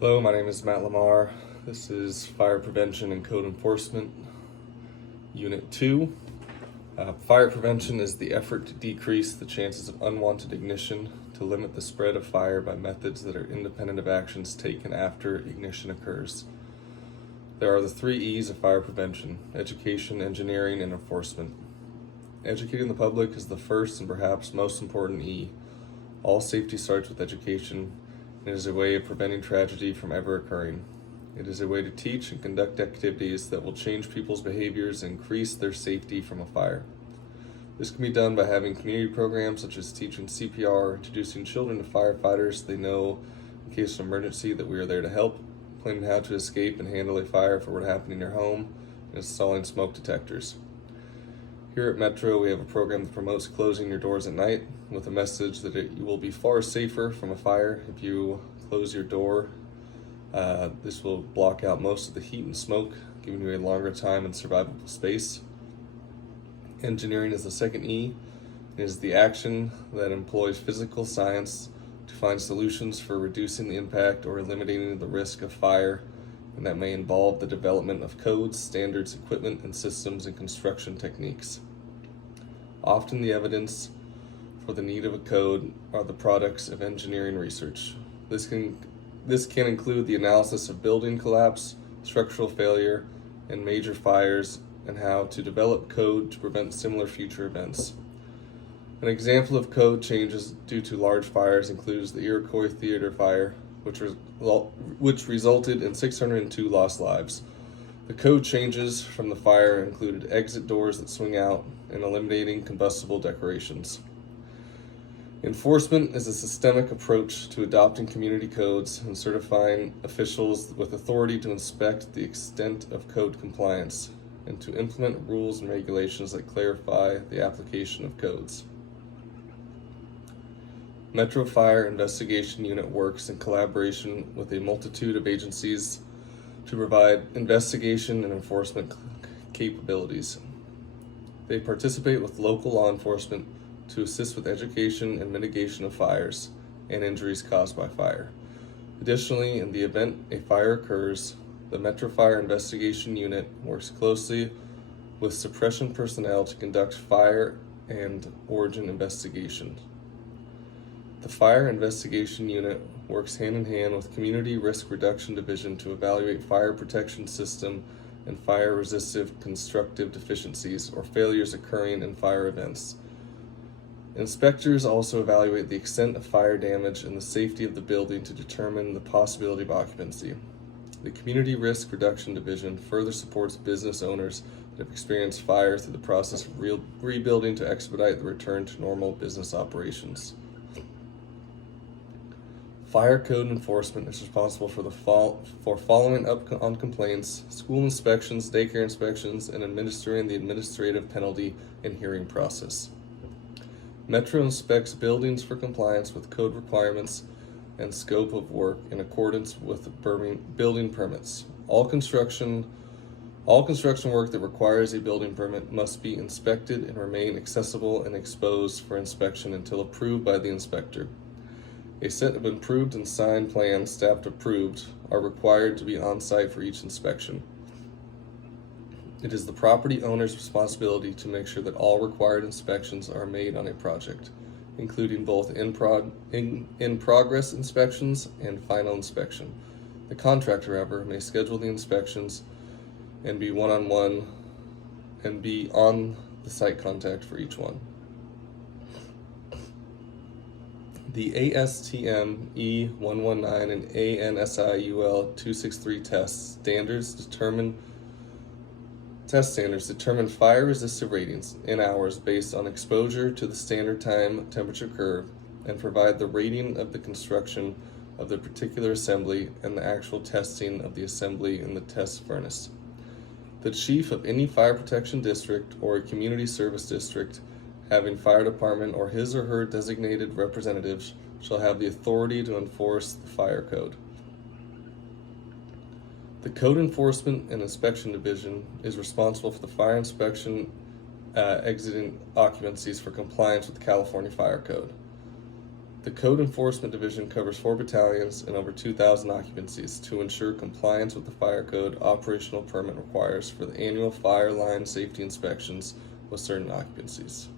Hello, my name is Matt Lamar. This is Fire Prevention and Code Enforcement, Unit 2. Fire prevention is the effort to decrease the chances of unwanted ignition, to limit the spread of fire by methods that are independent of actions taken after ignition occurs. There are the 3 E's of fire prevention: education, engineering, and enforcement. Educating the public is the first and perhaps most important E. All safety starts with education. It is a way of preventing tragedy from ever occurring. It is a way to teach and conduct activities that will change people's behaviors and increase their safety from a fire. This can be done by having community programs such as teaching CPR, introducing children to firefighters so they know in case of emergency that we are there to help, planning how to escape and handle a fire if it were to happen in your home, and installing smoke detectors. Here at Metro, we have a program that promotes closing your doors at night with a message that you will be far safer from a fire if you close your door. This will block out most of the heat and smoke, giving you a longer time and survivable space. Engineering is the second E. It is the action that employs physical science to find solutions for reducing the impact or eliminating the risk of fire, and that may involve the development of codes, standards, equipment, and systems and construction techniques. Often the evidence for the need of a code are the products of engineering research. This can include the analysis of building collapse, structural failure, and major fires, and how to develop code to prevent similar future events. An example of code changes due to large fires includes the Iroquois Theater fire, which resulted in 602 lost lives. The code changes from the fire included exit doors that swing out and eliminating combustible decorations. Enforcement is a systemic approach to adopting community codes and certifying officials with authority to inspect the extent of code compliance and to implement rules and regulations that clarify the application of codes. Metro Fire Investigation Unit works in collaboration with a multitude of agencies to provide investigation and enforcement capabilities. They participate with local law enforcement to assist with education and mitigation of fires and injuries caused by fire. Additionally, in the event a fire occurs, the Metro Fire Investigation Unit works closely with suppression personnel to conduct fire and origin investigations. The Fire Investigation Unit works hand in hand with Community Risk Reduction Division to evaluate fire protection system and fire-resistive constructive deficiencies or failures occurring in fire events. Inspectors also evaluate the extent of fire damage and the safety of the building to determine the possibility of occupancy. The Community Risk Reduction Division further supports business owners that have experienced fire through the process of rebuilding to expedite the return to normal business operations. Fire code enforcement is responsible for following up on complaints, school inspections, daycare inspections, and administering the administrative penalty and hearing process. Metro inspects buildings for compliance with code requirements and scope of work in accordance with building permits. All construction work that requires a building permit must be inspected and remain accessible and exposed for inspection until approved by the inspector. A set of approved and signed plans, staff approved, are required to be on site for each inspection. It is the property owner's responsibility to make sure that all required inspections are made on a project, including both in progress inspections and final inspection. The contractor, however, may schedule the inspections and be on the site contact for each one. The ASTM E119 and ANSI-UL 263 test standards determine fire resistive ratings in hours based on exposure to the standard time temperature curve and provide the rating of the construction of the particular assembly and the actual testing of the assembly in the test furnace. The chief of any fire protection district or a community service district having fire department or his or her designated representatives shall have the authority to enforce the fire code. The Code Enforcement and Inspection Division is responsible for the fire inspection exiting occupancies for compliance with the California Fire Code. The Code Enforcement Division covers 4 battalions and over 2,000 occupancies. To ensure compliance with the fire code, operational permit requires for the annual fire line safety inspections with certain occupancies.